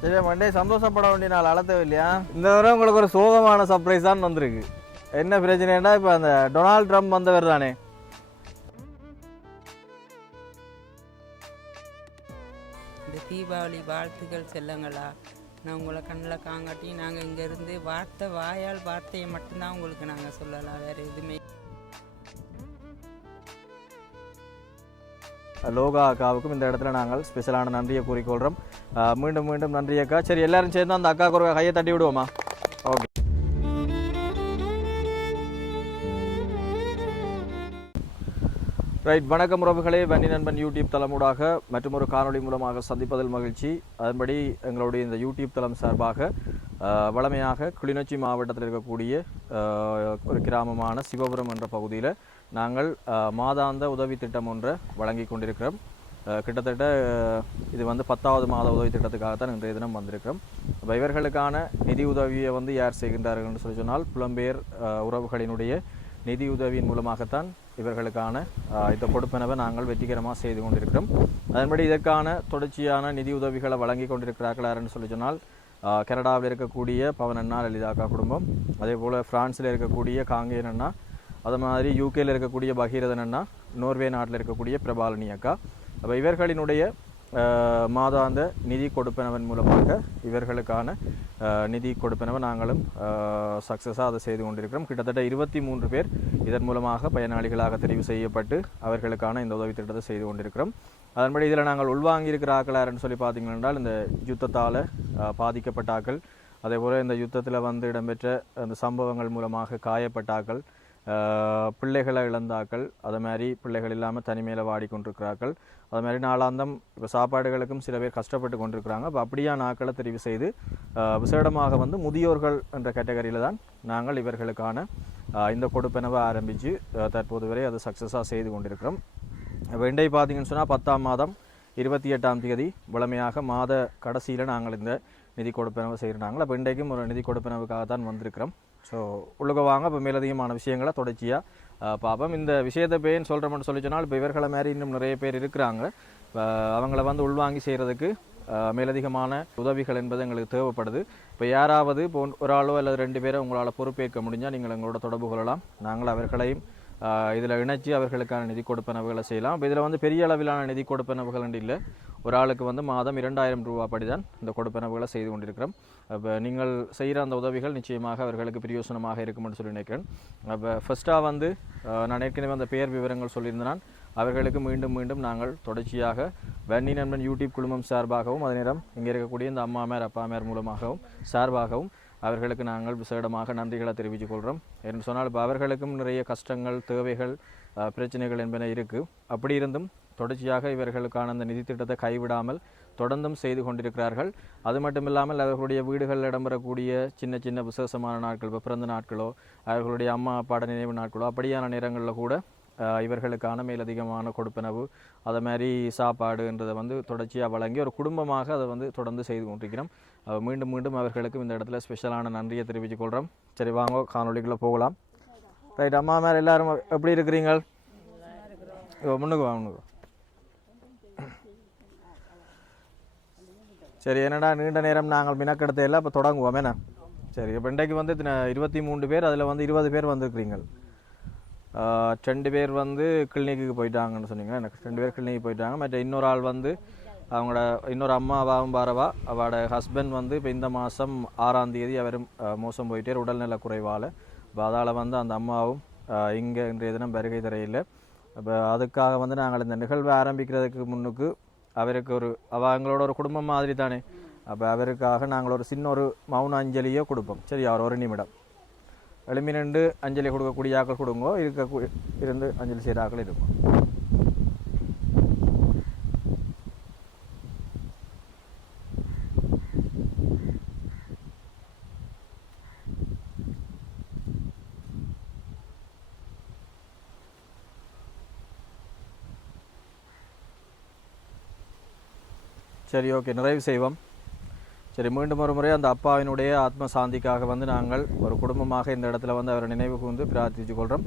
சரி மண்டே சந்தோஷப்பட வேண்டிய நாள் அழத்தவே இல்லையா இந்த தடவை உங்களுக்கு ஒரு சோகமான சர்ப்ரைஸ் தான் வந்திருக்கு. என்ன பிரச்சனைனா இப்போ அந்த டொனால்ட் ட்ரம்ப் வந்தவர் தானே. இந்த தீபாவளி வாழ்த்துக்கள் செல்லுங்களா? நான் உங்களை கண்ணில் காங்காட்டி நாங்கள் இங்கேருந்து வார்த்தை வாயால் வார்த்தையை மட்டும்தான் உங்களுக்கு நாங்கள் சொல்லலாம். வேறு எதுவுமே லோகா அக்காவுக்கும் இந்த இடத்துல நாங்கள் ஸ்பெஷலான நன்றியை கூறிக்கொள்கிறோம் மீண்டும் மீண்டும் நன்றி அக்கா சரி எல்லாரும் சேர்ந்து அந்த அக்காவுக்கு ஒரு கையை தட்டி விடுவோமா? ரைட் வணக்கம் உறவுகளே. வன்னி நண்பன் யூடியூப் தளமூடாக மற்றும் ஒரு காணொளி மூலமாக சந்திப்பதில் மகிழ்ச்சி. அதன்படி எங்களுடைய இந்த யூடியூப் தளம் சார்பாக வளமையாக வழமையாக கிளிநொச்சி மாவட்டத்தில் இருக்கக்கூடிய ஒரு கிராமமான சிவபுரம் என்ற பகுதியில் நாங்கள் மாதாந்த உதவி திட்டம் ஒன்றை வழங்கி கொண்டிருக்கிறோம். கிட்டத்தட்ட இது வந்து பத்தாவது மாத உதவி திட்டத்துக்காகத்தான் இன்றைய தினம் வந்திருக்கிறோம். அப்ப இவர்களுக்கான நிதி உதவியை வந்து யார் செய்கின்றார்கள் என்று சொல்லி சொன்னால் புலம்பெயர் உறவுகளினுடைய நிதியுதவியின் மூலமாகத்தான் இவர்களுக்கான இந்த கொடுப்பனவை நாங்கள் வெற்றிகரமாக செய்து கொண்டிருக்கிறோம். அதன்படி இதற்கான தொடர்ச்சியான நிதியுதவிகளை வழங்கி கொண்டிருக்கிறார்கள் யாருன்னு சொல்லி சொன்னால் கனடாவில் இருக்கக்கூடிய பவன் அண்ணா லலிதாக்கா குடும்பம். அதே போல் ஃப்ரான்ஸில் இருக்கக்கூடிய காங்கேயன் அண்ணா அது மாதிரி யூகேயில் இருக்கக்கூடிய பகீரதன் அண்ணா நோர்வே நாட்டில் இருக்கக்கூடிய பிரபாலினி அக்கா. அப்போ இவர்களினுடைய மாதாந்த நிதி கொடுப்பனவன் மூலமாக இவர்களுக்கான நிதி கொடுப்பனவை நாங்களும் சக்ஸஸாக அதை செய்து கொண்டிருக்கிறோம். கிட்டத்தட்ட இருபத்தி மூன்று பேர் இதன் மூலமாக பயனாளிகளாக தெரிவு செய்யப்பட்டு அவர்களுக்கான இந்த உதவி திட்டத்தை செய்து கொண்டிருக்கிறோம். அதன்படி இதில் நாங்கள் உள்வாங்கியிருக்கிற ஆக்கள் யாருன்னு சொல்லி பார்த்தீங்கன்னா என்றால் இந்த யுத்தத்தால் பாதிக்கப்பட்ட ஆக்கள் அதே போல் இந்த யுத்தத்தில் வந்து இடம்பெற்ற அந்த சம்பவங்கள் மூலமாக காயப்பட்டாக்கள் பிள்ளைகளை இழந்தாக்கள் அது மாதிரி பிள்ளைகள் இல்லாமல் தனிமையில் வாடிக்கொண்டிருக்கிறார்கள் அது மாதிரி நாளாந்தம் இப்போ சாப்பாடுகளுக்கும் சில பேர் கஷ்டப்பட்டு கொண்டிருக்கிறாங்க. அப்போ அப்படியான ஆக்களை தெரிவு செய்து விசேடமாக வந்து முதியோர்கள் என்ற கேட்டகரியில் தான் நாங்கள் இவர்களுக்கான இந்த கொடுப்பனவை ஆரம்பித்து தற்போது வரை அது சக்ஸஸாக செய்து கொண்டிருக்கிறோம். இப்போ இன்றைய பார்த்தீங்கன்னு சொன்னால் பத்தாம் மாதம் இருபத்தி எட்டாம் தேதி வழமையாக மாத கடைசியில் நாங்கள் இந்த நிதி கொடுப்பனவு செய்கிறாங்க அப்போ இன்றைக்கும் ஒரு நிதி கொடுப்பனவுக்காக தான் வந்திருக்கிறோம். ஸோ உள்ளுக வாங்க இப்போ மேலதிகமான விஷயங்களை தொடர்ச்சியாக பார்ப்போம் இந்த விஷயத்தை பேன்னு சொல்கிறோம்னு சொல்லி சொன்னால் இப்போ இவர்களை மாதிரி இன்னும் நிறைய பேர் இருக்கிறாங்க. அவங்கள வந்து உள்வாங்கி செய்கிறதுக்கு மேலதிகமான உதவிகள் என்பது எங்களுக்கு தேவைப்படுது. இப்போ யாராவது இப்போ ஒரு ஆளோ அல்லது ரெண்டு பேரோ உங்களால் பொறுப்பேற்க முடிஞ்சால் நீங்கள் எங்களோட தொடர்பு கொள்ளலாம். நாங்கள் அவர்களையும் இதில் இணைச்சி அவர்களுக்கான நிதி கொடுப்பனவுகளை செய்யலாம். இப்போ இதில் வந்து பெரிய அளவிலான நிதி கொடுப்பனவுகள் இல்லை. ஒரு ஆளுக்கு வந்து மாதம் இரண்டாயிரம் ரூபா படிதான் இந்த கொடுப்பனவுகளை செய்து கொண்டிருக்கிறோம். அப்போ நீங்கள் செய்கிற அந்த உதவிகள் நிச்சயமாக அவர்களுக்கு பிரயோசனமாக இருக்கும்னு சொல்லி நினைக்கிறேன். அப்போ ஃபஸ்ட்டாக வந்து நான் ஏற்கனவே அந்த பெயர் விவரங்கள் சொல்லியிருந்தேன். அவர்களுக்கு மீண்டும் மீண்டும் நாங்கள் தொடர்ச்சியாக வன்னி நண்பன் யூடியூப் குழுமம் சார்பாகவும் அதே நேரம் இங்கே இருக்கக்கூடிய இந்த அம்மாமேர் அப்பாமேர் மூலமாகவும் சார்பாகவும் அவர்களுக்கு நாங்கள் விசேடமாக நன்றிகளை தெரிவித்துக் கொள்கிறோம் என்று சொன்னால் இப்போ அவர்களுக்கும் நிறைய கஷ்டங்கள் தேவைகள் பிரச்சனைகள் என்பன இருக்குது அப்படி இருந்தும் தொடர்ச்சியாக இவர்களுக்கான அந்த நிதி திட்டத்தை கைவிடாமல் தொடர்ந்தும் செய்து கொண்டிருக்கிறார்கள். அது மட்டும் இல்லாமல் அவர்களுடைய வீடுகளில் இடம்பெறக்கூடிய சின்ன சின்ன விசேஷமான நாட்கள் இப்போ பிறந்த நாட்களோ அவர்களுடைய அம்மா அப்பாட நினைவு நாட்களோ அப்படியான நேரங்களில் கூட இவர்களுக்கான மேலதிகமான கொடுப்பனவு. அதை மாதிரி சாப்பாடுன்றதை வந்து தொடர்ச்சியாக வழங்கி ஒரு குடும்பமாக அதை வந்து தொடர்ந்து செய்து கொண்டிருக்கிறோம். மீண்டும் மீண்டும் அவர்களுக்கும் இந்த இடத்துல ஸ்பெஷலான நன்றியை தெரிவித்துக் கொள்கிறோம் சரி வாங்க காணொலிக்குள்ளே போகலாம். ரைட் அம்மா மேலே எல்லாரும் எப்படி இருக்கிறீங்க? முன்னுக்கு வா முன்னுக்கு சரி என்னடா நீண்ட நேரம் நாங்கள் மினக்கெடுத்த எல்லாம் இப்போ தொடங்குவோம் என்ன? சரி இப்போ இன்றைக்கு வந்து இருபத்தி மூன்று பேர் அதில் வந்து இருபது பேர் வந்திருக்கிறீங்க ரெண்டு பேர் வந்து கிளினிக்கு போயிட்டாங்கன்னு சொன்னீங்க எனக்கு ரெண்டு பேர் கிளினிக்கு போயிட்டாங்க. மற்ற இன்னொரு ஆள் வந்து அவங்களோட இன்னொரு அம்மா அவாவும் பாரவா அவளோட ஹஸ்பண்ட் வந்து இப்போ இந்த மாதம் ஆறாம் தேதி அவரும் மோசம் போயிட்டே உடல்நல குறைவால். இப்போ அதால் வந்து அந்த அம்மாவும் இங்கே இன்றைய தினம் வருகை தரையில். அப்போ அதுக்காக வந்து நாங்கள் இந்த நிகழ்வை ஆரம்பிக்கிறதுக்கு முன்னுக்கு அவருக்கு ஒரு அவ எங்களோட ஒரு குடும்பம் மாதிரி தானே அப்போ அவருக்காக நாங்கள் ஒரு சின்ன ஒரு மௌன அஞ்சலியோ கொடுப்போம். சரி அவர் ஒரு நிமிடம். எழுமி நின்று அஞ்சலி கொடுக்கக்கூடிய ஆக்கள் கொடுங்கோ இருக்க இருந்து அஞ்சலி செய்கிற ஆக்கள் இருக்கும் சரி ஓகே நிறைவு செய்வோம் சரி மீண்டும் ஒரு முறை அந்த அப்பாவினுடைய ஆத்ம சாந்திக்காக வந்து நாங்கள் ஒரு குடும்பமாக இந்த இடத்துல வந்து அவரை நினைவு கூர்ந்து பிரார்த்திச்சு கொள்கிறோம்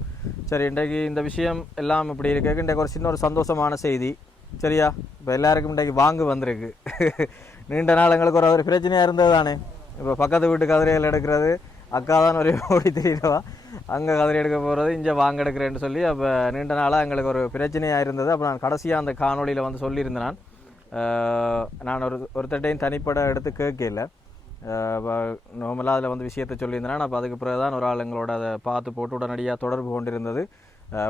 சரி இன்றைக்கு இந்த விஷயம் எல்லாம் இப்படி இருக்கு. இன்றைக்கு ஒரு சின்ன ஒரு சந்தோஷமான செய்தி. சரியா? இப்போ எல்லாருக்கும் இன்றைக்கு வாங்கு வந்திருக்கு. நீண்ட நாள் எங்களுக்கு ஒரு ஒரு பிரச்சனையாக இருந்தது தானே. இப்போ பக்கத்து வீட்டு கதிரைகள் எடுக்கிறது அக்கா தான் ஒரே ஓடி தெரியலவா அங்கே கதிரை எடுக்க போகிறது இங்கே வாங்க எடுக்கிறேன்னு சொல்லி அப்போ நீண்ட நாளாக எங்களுக்கு ஒரு பிரச்சனையாக இருந்தது. அப்போ நான் கடைசியாக அந்த காணொளியில் வந்து சொல்லியிருந்தேன் நான். நான் ஒரு ஒருத்தட்டையும் தனிப்பட எடுத்து கேட்கல. நார்மலாக அதில் வந்து விஷயத்தை சொல்லியிருந்தேன் அப்போ அதுக்கு பிறகு தான் ஒரு ஆள் எங்களோட அதை பார்த்து போட்டு உடனடியாக தொடர்பு கொண்டிருந்தது.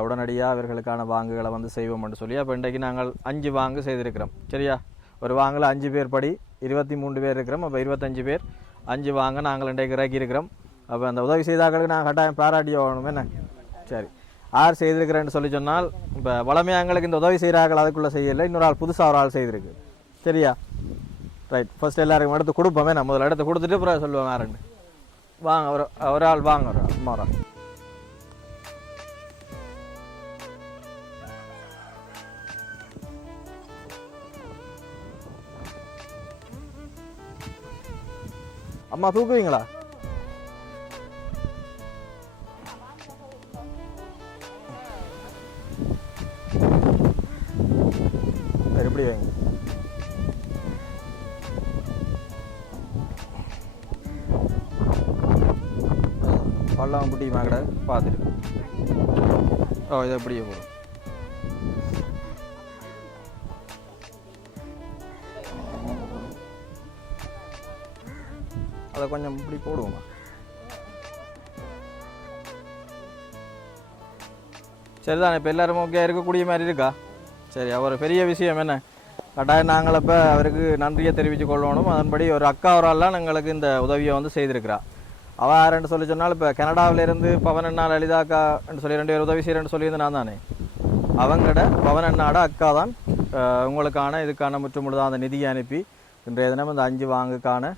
உடனடியாக அவர்களுக்கான வாங்குகளை வந்து செய்வோம்னு சொல்லி அப்போ இன்றைக்கு நாங்கள் அஞ்சு வாங்கு செய்திருக்கிறோம். சரியா? ஒரு வாங்கில் அஞ்சு பேர் படி இருபத்தி மூன்று பேர் இருக்கிறோம். அப்போ இருபத்தஞ்சு பேர் அஞ்சு வாங்க நாங்கள் இன்றைக்கு இறக்கி இருக்கிறோம் அப்போ அந்த உதவி செய்தாக்களுக்கு நான் கட்டாயம் பாராட்டி ஆகணும். என்ன? சரி. யார் செய்திருக்கிறேன்னு சொல்லி சொன்னால் இப்போ வளமையாங்களுக்கு இந்த உதவி செய்கிறார்கள் அதுக்குள்ளே செய்யலை. இன்னொரு ஆள் புதுசாக ஒரு ஆள் செய்திருக்கு. சரியா? ரைட் ஃபஸ்ட் எல்லாருக்கும் எடுத்து கொடுப்போமே நான் முதல்ல எடுத்து கொடுத்துட்டு அப்புறம் சொல்லுவாங்க யாருன்னு வாங்க ஒரு ஒரு ஆள் வாங்க ஒரு ஆள். அம்மா அம்மா தூக்குவீங்களா? சரி, எப்படி வைங்க பள்ளம் புட்டி மாக்கடை பார்த்துட்டு. ஓ இதை அப்படியே போகும் அதை கொஞ்சம் இப்படி போடுவோமா சரிதான் இப்போ எல்லாரும் ஓகே இருக்கக்கூடிய மாதிரி இருக்கா? சரி அவர் பெரிய விஷயம் என்ன? கட்டாயம் நாங்கள் இப்போ அவருக்கு நன்றியை தெரிவித்து கொள்ளணும். அதன்படி ஒரு அக்கா ஒரு எங்களுக்கு இந்த உதவியை வந்து செய்திருக்கிறா. அவ யாருன்னு சொல்லி சொன்னால் இப்போ கனடாவிலேருந்து பவன் அண்ணா அக்கான்னு சொல்லி ரெண்டு பேர் உதவி செய்கிறேன்னு சொல்லியிருந்து நான் தானே? அவங்கட பவன் அண்ணாட அக்கா தான் உங்களுக்கான இதுக்கான முற்றுமுழுதாக அந்த நிதியை அனுப்பி இன்றைய தினம் இந்த அஞ்சு வாங்குக்கான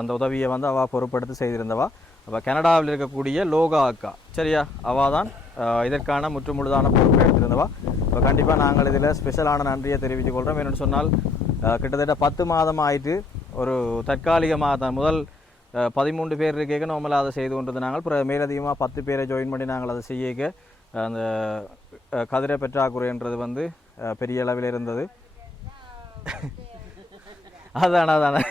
அந்த உதவியை வந்து அவள் பொருட்படுத்தி செய்திருந்தவா. அவள் கனடாவில் இருக்கக்கூடிய லோகா அக்கா சரியா? அவள் தான் இதற்கான முற்றுமுழுதான பொறுப்பை எடுத்திருந்தவா. இப்போ கண்டிப்பாக நாங்கள் இதில் ஸ்பெஷலான நன்றியை தெரிவித்துக் கொள்கிறோம் என்னென்னு சொன்னால் கிட்டத்தட்ட பத்து மாதம் ஆயிட்டு ஒரு தற்காலிகமாக தான் முதல் பதிமூன்று பேர் இருக்கேக்க நார்மலாக அதை செய்து கொண்டிருந்த நாங்கள் அப்புறம் மேலதிகமாக பத்து பேரை ஜாயின் பண்ணி நாங்கள் அதை செய்யக்க அந்த கதிரை பெற்றாக்குறைன்றது வந்து பெரிய அளவில் இருந்தது. அதானே அதானே.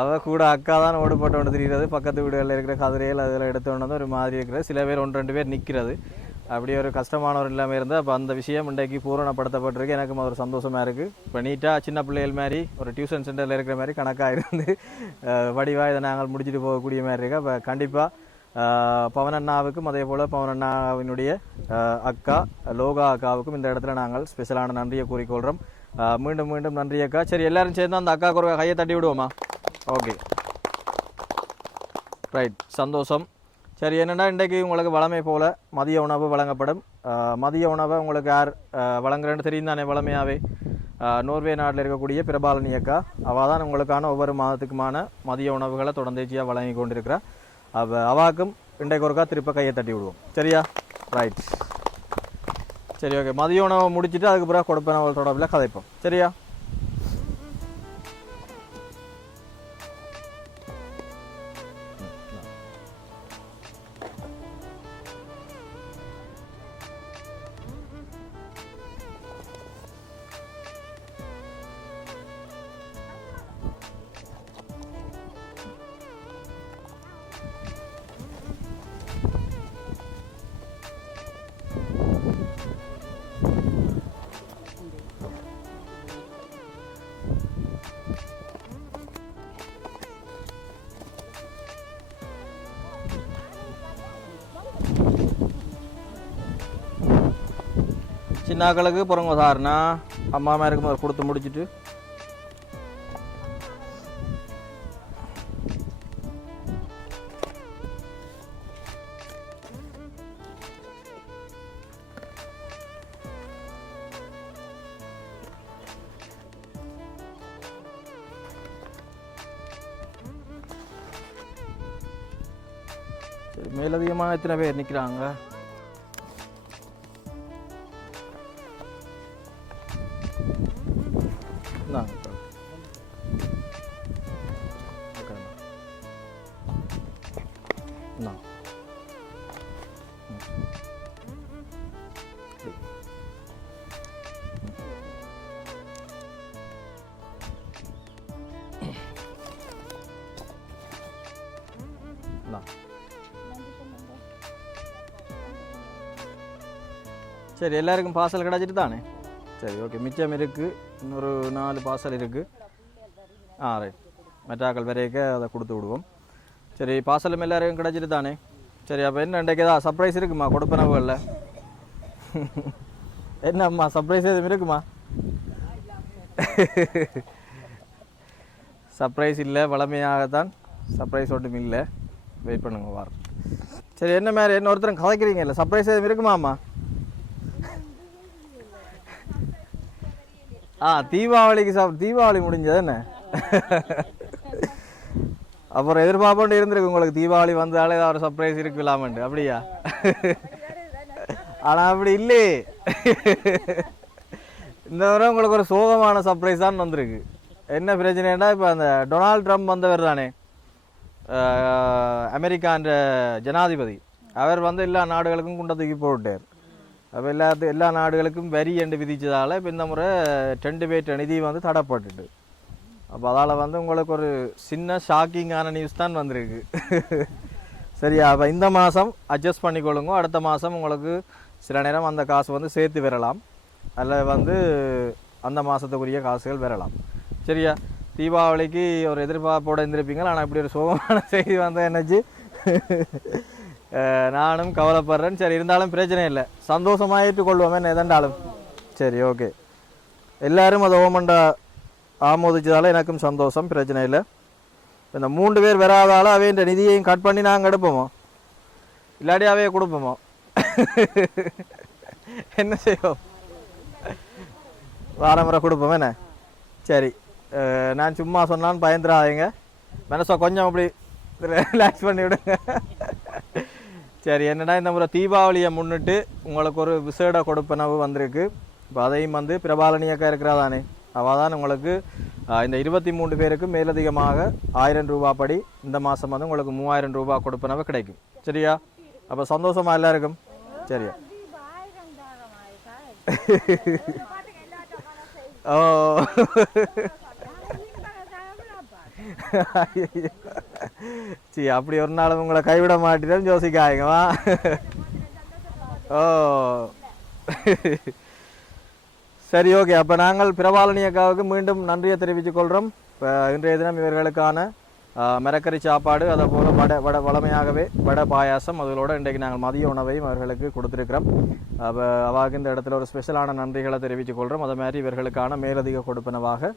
அவ கூட அக்கா தான் ஓடு போட்டு பக்கத்து வீடுகளில் இருக்கிற கதிரையில் அதில் எடுத்து கொண்டு வந்து ஒரு மாதிரி இருக்கிறது. சில பேர் ஒன்று ரெண்டு பேர் நிற்கிறது அப்படி ஒரு கஷ்டமானவர் இல்லாமல் இருந்தால் அப்போ அந்த விஷயம் இன்றைக்கு பூரணப்படுத்தப்பட்டிருக்கு. எனக்கும் ஒரு சந்தோஷமாக இருக்குது இப்போ நீட்டாக சின்ன பிள்ளைகள் மாதிரி ஒரு டியூஷன் சென்டரில் இருக்கிற மாதிரி கணக்காக இருந்து வடிவாக இதை நாங்கள் முடிச்சுட்டு போகக்கூடிய மாதிரி இருக்கு. அப்போ கண்டிப்பாக பவனண்ணாவுக்கும் அதே போல் பவனண்ணாவினுடைய அக்கா லோகா அக்காவுக்கும் இந்த இடத்துல நாங்கள் ஸ்பெஷலான நன்றியை கூறிக்கொள்கிறோம் மீண்டும் மீண்டும் நன்றி அக்கா. சரி எல்லாரும் சேர்ந்து அந்த அக்காவுக்கு ஒரு கையை தட்டி விடுவோமா? ஓகே. ரைட் சந்தோஷம். சரி என்னென்னா இன்றைக்கு உங்களுக்கு வளமை போல்? மதிய உணவு வழங்கப்படும். மதிய உணவை உங்களுக்கு யார் வழங்குறேன்னு தெரியும் தானே வளமையாகவே நோர்வே நாட்டில் இருக்கக்கூடிய பிரபாலன் இயக்கா அவள் தான் உங்களுக்கான ஒவ்வொரு மாதத்துக்குமான மதிய உணவுகளை தொடர்ந்தேச்சியாக வழங்கி கொண்டிருக்கிறார் அவள் அவாக்கும் இன்றைக்கு ஒருக்கா திருப்ப கையை தட்டி விடுவோம். சரியா? ரைட் சரி ஓகே மதிய உணவை முடிச்சுட்டு அதுக்கு பிறகு கொடுப்பேன் தொடர்பில் கதைப்போம். சரியா? சின்னாக்களுக்கு பிறங்க சார்னா அம்மா அம்மா இருக்கும்போது கொடுத்து முடிச்சிட்டு. மேலதிகமாக எத்தனை பேர் நிற்கிறாங்க சரி எல்லாருக்கும் பார்சல் கிடச்சிட்டு தானே? சரி ஓகே மிச்சம் இருக்குது இன்னொரு நாலு பார்சல் இருக்குது ஆ ரைட் மெட்டாக்கள் வரைக்க அதை கொடுத்து விடுவோம். சரி பார்சலும் எல்லாருக்கும் கிடச்சிட்டு தானே? சரி அப்போ என்ன இன்றைக்கு ஏதாவது சர்ப்ரைஸ் இருக்குமா? கொடுப்பனவுகளில் என்னம்மா சர்ப்ரைஸ் எதுவும் இருக்குமா? சர்ப்ரைஸ் இல்லை வளமையாகத்தான். சர்ப்ரைஸ் ஒன்றும் இல்லை. வெயிட் பண்ணுங்க வாரம் சரி என்ன மாதிரி என்ன ஒருத்தரும் கதைக்கிறீங்க இல்லை? சர்ப்ரைஸ் எதுவும் இருக்குமாம்மா? ஆ தீபாவளிக்கு சாப் தீபாவளி முடிஞ்சது என்ன? அப்புறம் எதிர்பார்ப்போண்டு இருந்திருக்கு உங்களுக்கு தீபாவளி வந்தாலே ஏதாவது ஒரு சர்ப்ரைஸ் இருக்கலாமண்டு. அப்படியா? ஆனால் அப்படி இல்லையே இந்த முறை உங்களுக்கு ஒரு சோகமான சர்ப்ரைஸ் தான் வந்திருக்கு. என்ன பிரச்சனைனா இப்போ அந்த டொனால்ட் ட்ரம்ப் வந்தவர் தானே. அமெரிக்கான்ற ஜனாதிபதி. அவர் வந்து எல்லா நாடுகளுக்கும் குண்டை தூக்கி போட்டார் அப்போ எல்லாத்து எல்லா நாடுகளுக்கும் வரி என்று விதித்ததால் இப்போ இந்த முறை டென்ட் பேட் நிதி வந்து தடைப்பட்டுட்டு. அப்போ அதால் வந்து உங்களுக்கு ஒரு சின்ன ஷாக்கிங்கான நியூஸ் தான் வந்திருக்கு. சரியா? அப்போ இந்த மாதம் அட்ஜஸ்ட் பண்ணிக்கொள்ளுங்க. அடுத்த மாதம் உங்களுக்கு சில நேரம் அந்த காசு வந்து சேர்த்து வரலாம் அதில் வந்து அந்த மாதத்துக்குரிய காசுகள் வரலாம் சரியா? தீபாவளிக்கு ஒரு எதிர்பார்ப்போடு இருந்திருப்பீங்க. ஆனால் இப்படி ஒரு சோகமான செய்தி வந்தால் என்னச்சு நானும் கவலைப்படுறேன். சரி இருந்தாலும் பிரச்சனை இல்லை. சந்தோஷமாக ஏற்றுக்கொள்வோமே எதண்டாலும். சரி ஓகே எல்லாரும் அதை ஓமண்டா ஆமோதிச்சதால எனக்கும் சந்தோஷம் பிரச்சனை இல்லை. இந்த மூன்று பேர் வராதால அவையின் நிதியையும் கட் பண்ணி நாங்கள் எடுப்போமோ? இல்லாட்டி அவையை கொடுப்போமோ? என்ன செய்வோம்? வாரம் முறை கொடுப்போம் என்ன? சரி நான் சும்மா சொன்னான்னு பயந்துடாதீங்க மனசை கொஞ்சம் அப்படி ரிலாக்ஸ் பண்ணி விடுங்க சரி என்னடா இந்த முறை தீபாவளியை முன்னிட்டு உங்களுக்கு ஒரு விசேட கொடுப்பனவு வந்திருக்கு. இப்போ அதையும் வந்து பிரபாலனியக்கா இருக்கிறாதானே. அவள் தான் உங்களுக்கு இந்த இருபத்தி மூன்று பேருக்கு மேலதிகமாக ஆயிரம் ரூபாய் படி இந்த மாதம் வந்து உங்களுக்கு மூவாயிரம் ரூபாய் கொடுப்பனவு கிடைக்கும். சரியா? அப்போ சந்தோஷமா எல்லாருக்கும்? சரியா? ஓ. சரி அப்படி ஒரு நாள் உங்களை கைவிட மாட்டேன்னு ஜோசிக்காயங்கம்மா ஓ. சரி ஓகே. அப்போ நாங்கள் பிரபாலனி அக்காவுக்கு மீண்டும் நன்றியை தெரிவித்துக் கொள்கிறோம் இப்போ இன்றைய தினம் இவர்களுக்கான மிரக்கறி சாப்பாடு அதை போல் வடை வடை வளமையாகவே வடை பாயாசம் அதோட இன்றைக்கு நாங்கள் மதிய உணவையும் அவர்களுக்கு கொடுத்துருக்கிறோம். அப்போ அவாவுக்கு இந்த இடத்துல ஒரு ஸ்பெஷலான நன்றிகளை தெரிவித்துக் கொள்கிறோம் அதே மாதிரி இவர்களுக்கான மேலதிக கொடுப்பனவாக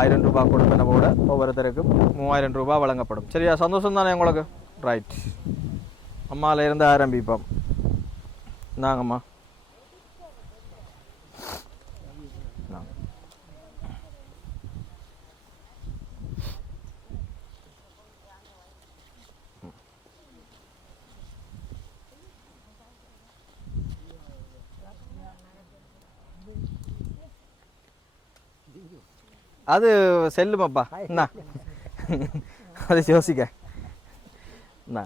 ஆயிரம் ரூபாய் கொடுப்பனவோட ஒவ்வொருத்தருக்கும் மூவாயிரம் ரூபாய் வழங்கப்படும். சரியா? சந்தோஷம் தானே உங்களுக்கு? ரைட் அம்மாவிலேருந்து ஆரம்பிப்போம். நாங்கம்மா இந்தாங்க. அது செல்லுமாப்பா என்ன அது யோசிக்க. என்ன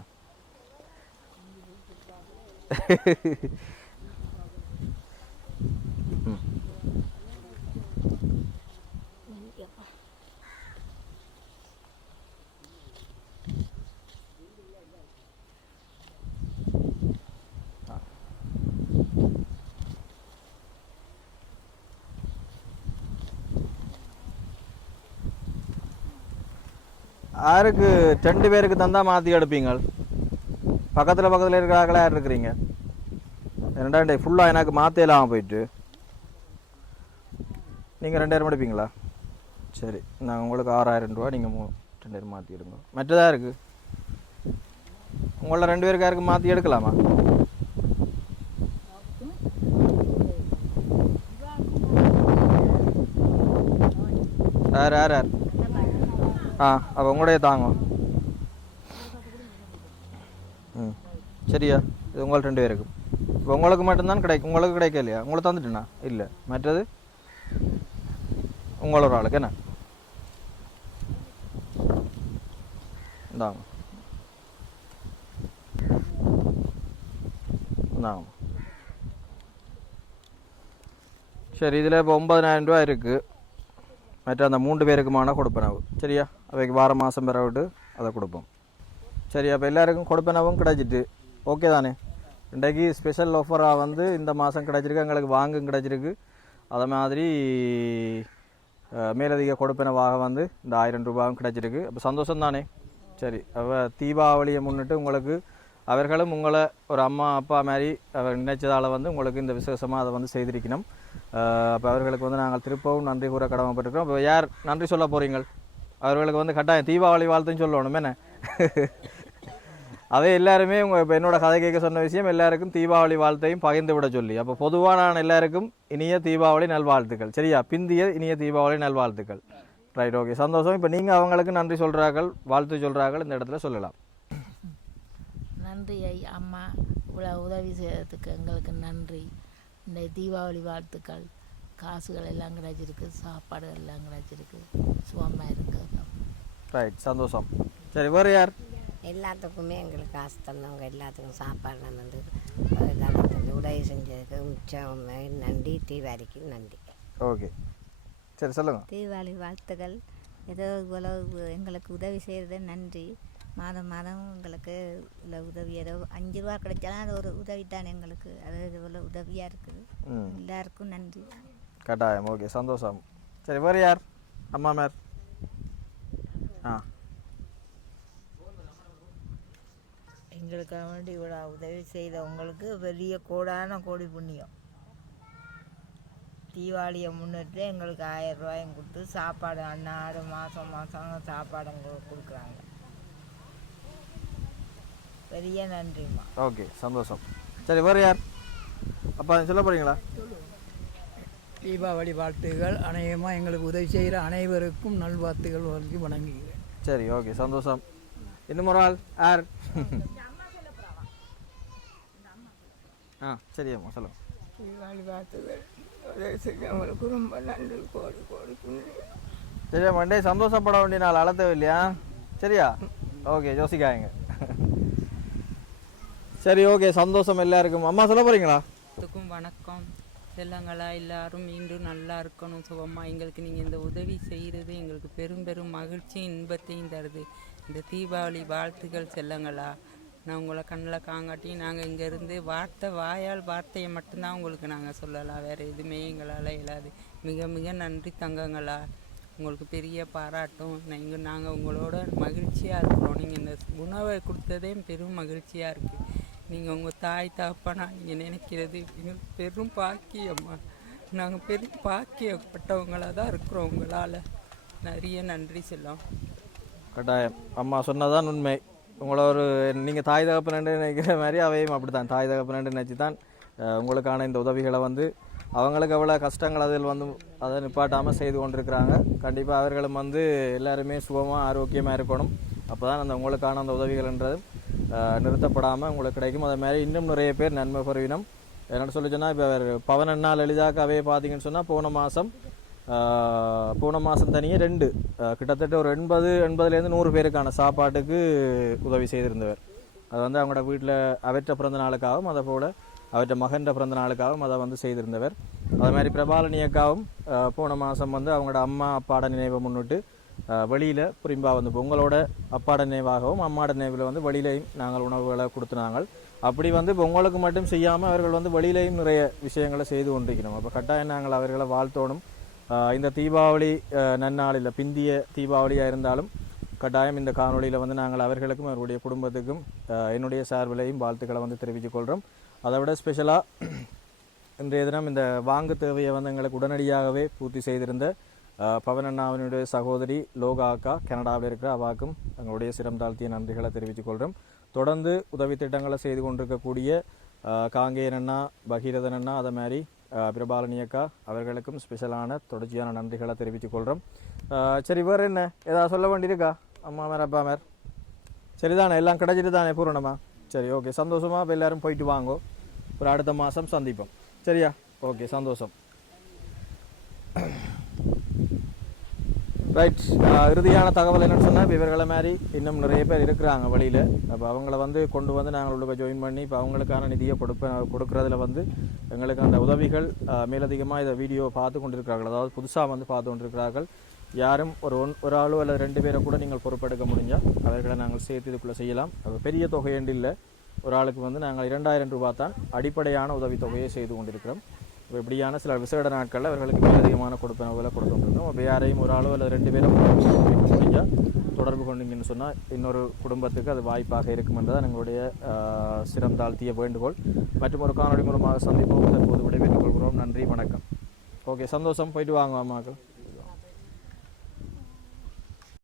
யாருக்கு ரெண்டு பேருக்கு தந்தா மாற்றி எடுப்பீங்க? பக்கத்தில் பக்கத்தில் இருக்கிறாங்களா யார் இருக்கிறீங்க? ரெண்டாயிரம் டே ஃபுல்லாக எனக்கு மாற்றலாமல் போயிட்டு. நீங்கள் ரெண்டாயிரம் எடுப்பீங்களா? சரி நாங்கள் உங்களுக்கு ஆறாயிரம் ரூபா நீங்கள் மூ ரெண்டாயிரம் மாற்றி எடுங்க. மற்றதா இருக்குது உங்கள ரெண்டு பேருக்கு யாருக்கு மாற்றி எடுக்கலாமா? யார் யார் யார்? ஆ அப்போ உங்களுடைய தாங்க. ம் சரியா. இது உங்களுக்கு ரெண்டு பேருக்கு. இப்போ உங்களுக்கு மட்டும்தான் கிடைக்கும் உங்களுக்கு கிடைக்கலையா உங்களை தந்துட்டேனா? இல்லை. மற்றது? உங்களோட ஒரு ஆளுக்கு என்ன? இந்தாங்க. இந்தாங்க. சரி இதில் இப்போ ஒம்பதனாயிரம் ரூபா இருக்குது மற்ற அந்த மூன்று பேருக்குமான கொடுப்பனவு சரியா? அவைக்கு வார மாதம் பிறவிட்டு அதை கொடுப்போம் சரி அப்போ எல்லாருக்கும் கொடுப்பனவும் கிடைச்சிட்டு ஓகே தானே இன்றைக்கு ஸ்பெஷல் ஆஃபராக வந்து இந்த மாதம் கிடச்சிருக்கு எங்களுக்கு வாங்கும் கிடச்சிருக்கு அதை மாதிரி மேலதிக கொடுப்பனவாக வந்து இந்த ஆயிரம் ரூபாயும் கிடச்சிருக்கு அப்போ சந்தோஷம் தானே சரி அப்போ தீபாவளியை முன்னிட்டு உங்களுக்கு அவர்களும் உங்களை ஒரு அம்மா அப்பா மாதிரி அவர் நினைச்சதால் வந்து உங்களுக்கு இந்த விசேஷமாக அதை வந்து செய்திருக்கணும் அப்போ அவர்களுக்கு வந்து நாங்கள் திருப்பவும் நன்றி கூற கடமைப்பட்டிருக்கிறோம் இப்போ யார் நன்றி சொல்ல போகிறீங்கள் அவர்களுக்கு வந்து கட்டாயம் தீபாவளி வாழ்த்துன்னு சொல்லணும் என்ன? அதே எல்லாருமே உங்கள் இப்போ என்னோட கதை கேட்க சொன்ன விஷயம் எல்லாருக்கும் தீபாவளி வாழ்த்தையும் பகிர்ந்து விட சொல்லி. அப்போ பொதுவாக நான் எல்லாருக்கும் இனிய தீபாவளி நல்வாழ்த்துக்கள். சரியா? பிந்திய இனிய தீபாவளி நல்வாழ்த்துக்கள். ரைட் ஓகே சந்தோஷம். இப்போ நீங்கள் அவங்களுக்கு நன்றி சொல்கிறார்கள் வாழ்த்து சொல்கிறார்கள் இந்த இடத்துல சொல்லலாம். நன்றி ஐ அம்மா. இவ்வளோ உதவி செய்யறதுக்கு எங்களுக்கு நன்றி. இந்த தீபாவளி வாழ்த்துக்கள். காசுகள் எல்லாம் கிடைச்சிருக்கு சாப்பாடு எல்லாம் கிடைச்சிருக்கு சுகமாக இருக்கு ரைட் சந்தோஷம். சரி வேறு யார்? எல்லாத்துக்குமே எங்களுக்கு காசு தந்தவங்க எல்லாத்துக்கும் சாப்பாடு வந்து தந்து உதவி செஞ்சதுக்கு மிச்சம் நன்றி தீபாவளிக்கு நன்றி. ஓகே சரி சொல்லுங்கள் தீபாவளி வாழ்த்துக்கள். ஏதோ இவ்வளவு எங்களுக்கு உதவி செய்கிறது நன்றி. மாதம் மாதம் எங்களுக்கு இவ்வளோ உதவி. ஏதோ அஞ்சு ரூபா கிடைச்சாலும் அது ஒரு உதவி தான் எங்களுக்கு. அது இவ்வளோ உதவியாக இருக்குது. எல்லாருக்கும் நன்றி. கட்டாயம். ஓகே சந்தோஷம். சரி வேறு யார்? அம்மா மேர் ஆ. எங்களுக்காக வேண்டி இவ்வளோ உதவி செய்தவங்களுக்கு பெரிய கோடான கோடி புண்ணியம். தீபாவளியை முன்னிட்டு எங்களுக்கு ஆயிரம் ரூபாயும் கொடுத்து சாப்பாடு அன்னாடு மாதம் மாதம் சாப்பாடு எங்களுக்கு கொடுக்குறாங்க. பெரிய நன்றிம்மா. ஓகே சந்தோஷம். சரி வேறு யார்? அப்பா சொல்ல போகிறீங்களா தீபாவளி வாழ்த்துகள் அநேகமாக எங்களுக்கு உதவி செய்கிற அனைவருக்கும் நல்வாழ்த்துகள் வழங்கி வணங்குகிறேன். சரி ஓகே. சந்தோஷம். இன்னும் ஒரு ஆள் யார்? ஆ சரி அம்மா சொல்லுங்க. தீபாவளி வாழ்த்துகள். உதவி செஞ்சவங்களுக்கு ரொம்ப நன்றி. கோடி கோடி புண்ணியம். சரி மண்டே சந்தோஷப்பட வேண்டிய நாள் அழத்தவே இல்லையா சரியா? ஓகே யோசிக்காங்க சரி ஓகே. சந்தோஷம் எல்லாருக்கும். அம்மா சொல்ல போகிறீங்களா எல்லாத்துக்கும் வணக்கம். செல்லங்களா? எல்லாரும் மீண்டும் நல்லா இருக்கணும் சுகமாக எங்களுக்கு நீங்கள் இந்த உதவி செய்கிறது எங்களுக்கு பெரும் பெரும் மகிழ்ச்சியும் இன்பத்தையும் தருது. இந்த தீபாவளி வாழ்த்துக்கள் செல்லங்களா? நான் உங்களை கண்ணில் காங்காட்டி நாங்கள் இங்கேருந்து வார்த்தை வாயால் வார்த்தையை மட்டும்தான் உங்களுக்கு நாங்கள் சொல்லலாம். வேறு எதுவுமே எங்களால் இயலாது. மிக மிக நன்றி தங்கங்களா. உங்களுக்கு பெரிய பாராட்டும். நீங்கள் நாங்கள் உங்களோட மகிழ்ச்சியாக இருக்கிறோம். நீங்கள் இந்த உணவை கொடுத்ததே பெரும் மகிழ்ச்சியாக இருக்குது நீங்கள் உங்கள் தாய் தாப்பானா நீங்கள் நினைக்கிறது எங்கள் பெரும் பாக்கியம்மா. நாங்கள் பெரும் பாக்கியப்பட்டவங்களாக தான் இருக்கிறோம் உங்களால். நிறைய நன்றி செல்லம். கட்டாயம். அம்மா சொன்னதான் உண்மை. உங்களை ஒரு நீங்கள் தாய் தகப்பனண்டு நினைக்கிற மாதிரி அவையும் அப்படி தான் தாய் தகப்பனண்டு நினச்சி தான் உங்களுக்கான இந்த உதவிகளை வந்து அவங்களுக்கு எவ்வளோ கஷ்டங்கள் அதில் வந்து அதை நிப்பாட்டாமல் செய்து கொண்டிருக்கிறாங்க. கண்டிப்பாக அவர்களும் வந்து எல்லாருமே சுகமாக ஆரோக்கியமாக இருக்கணும். அப்போ தான் அந்த உங்களுக்கான அந்த உதவிகள்ன்றது நிறுத்தப்படாமல் உங்களுக்கு கிடைக்கும். அதே மாதிரி இன்னும் நிறைய பேர் நன்மை பெறுவினம். என்னென்னு சொல்லி சொன்னால் இப்போ பவன் நாள் லலிதாக்காவே பார்த்தீங்கன்னு சொன்னால் போன மாதம் போன மாதம் தனியே ரெண்டு கிட்டத்தட்ட ஒரு எண்பது எண்பதுலேருந்து நூறு பேருக்கான சாப்பாட்டுக்கு உதவி செய்திருந்தவர். அது வந்து அவங்களோட வீட்டில் அவற்ற பிறந்த நாளுக்காகவும் அதை போல் அவற்ற மகன்ற பிறந்த நாளுக்காகவும் அதை வந்து செய்திருந்தவர். அது மாதிரி பிரபாலனியக்காவும் போன மாதம் வந்து அவங்களோட அம்மா அப்பாட நினைவை முன்னிட்டு வெளியில் புரிம்பா வந்து பொங்கலோட அப்பாட நினைவாகவும் அம்மாட நினைவில் வந்து வெளியிலையும் நாங்கள் உணவுகளை கொடுத்துனாங்க அப்படி வந்து பொங்கலுக்கு மட்டும் செய்யாமல் அவர்கள் வந்து வெளியிலையும் நிறைய விஷயங்களை செய்து கொண்டிருக்கணும் அப்போ கட்டாயம் நாங்கள் அவர்களை வாழ்த்தோணும். இந்த தீபாவளி நன்னாளில் பிந்திய தீபாவளியாக இருந்தாலும் கட்டாயம் இந்த காணொளியில் வந்து நாங்கள் அவர்களுக்கும் அவருடைய குடும்பத்துக்கும் என்னுடைய சார்பிலையும் வாழ்த்துக்களை வந்து தெரிவித்துக் கொள்கிறோம் அதை விட ஸ்பெஷலாக இன்றைய தினம் இந்த வாங்கு தேவையை வந்து எங்களுக்கு உடனடியாகவே பூர்த்தி செய்திருந்த ஆஹ் பவன் அண்ணாவினுடைய சகோதரி லோகா அக்கா கனடாவில் இருக்கிற அவாக்கும் தங்களுடைய சிரம் தாழ்த்திய நன்றிகளை தெரிவித்துக் கொள்கிறோம் தொடர்ந்து உதவி திட்டங்களை செய்து கொண்டிருக்கக்கூடிய காங்கேயன் அண்ணா பகீரதன் அண்ணா அதை மாதிரி பிரபாலனி அக்கா அவர்களுக்கும் ஸ்பெஷலான தொடர்ச்சியான நன்றிகளை தெரிவித்துக் கொள்கிறோம் சரி வேறு என்ன ஏதாவது சொல்ல வேண்டியிருக்கா அம்மா மேர் அப்பா மேர் சரிதானே எல்லாம் கிடைச்சிட்டு தானே பூரணமா சரி ஓகே சந்தோஷமாக இப்போ எல்லோரும் போயிட்டு வாங்கோ ஒரு அடுத்த மாதம் சந்திப்போம் சரியா ஓகே சந்தோஷம் ரைட் இறுதியான தகவல் என்னன்னு சொன்னால் இப்போ இவர்களை மாதிரி இன்னும் நிறைய பேர் இருக்கிறாங்க வழியில். அப்போ அவங்கள வந்து கொண்டு வந்து நாங்கள் உள்ள ஜாயின் பண்ணி இப்போ அவங்களுக்கான நிதியை கொடுப்ப கொடுக்குறதுல வந்து எங்களுக்கு அந்த உதவிகள் மேலதிகமாக இதை வீடியோ பார்த்து கொண்டிருக்கிறார்கள். அதாவது புதுசாக வந்து பார்த்து கொண்டிருக்கிறார்கள். யாரும் ஒரு ஒன் ஒரு ஆளோ அல்லது ரெண்டு பேரை கூட நீங்கள் பொறுப்பெடுக்க முடிஞ்சால் அவர்களை நாங்கள் சேர்த்து இதுக்குள்ளே செய்யலாம். அது பெரிய தொகை என்று இல்லை. ஒரு ஆளுக்கு வந்து நாங்கள் இரண்டாயிரம் ரூபாய் தான் அடிப்படையான உதவித்தொகையை செய்து கொண்டிருக்கிறோம். இப்படியான சில விசேட நாட்களில் அவர்களுக்கு மிக அதிகமான கொடுப்பனவுகளை கொடுத்து கொண்டிருக்கோம் அப்போ யாரையும் ஒரு ஆளோ அல்லது ரெண்டு பேரும் முடிஞ்சால் தொடர்பு கொண்டீங்கன்னு சொன்னால் இன்னொரு குடும்பத்துக்கு அது வாய்ப்பாக இருக்கும் என்றதான் எங்களுடைய சிரம் தாழ்த்திய வேண்டுகோள். மற்றும் ஒரு காணொலி மூலமாக சந்திப்போம். தற்போது விடைபெற்றுக் கொள்கிறோம். நன்றி. வணக்கம். ஓகே. சந்தோஷம். போயிட்டு வாங்க அம்மாக்கள்.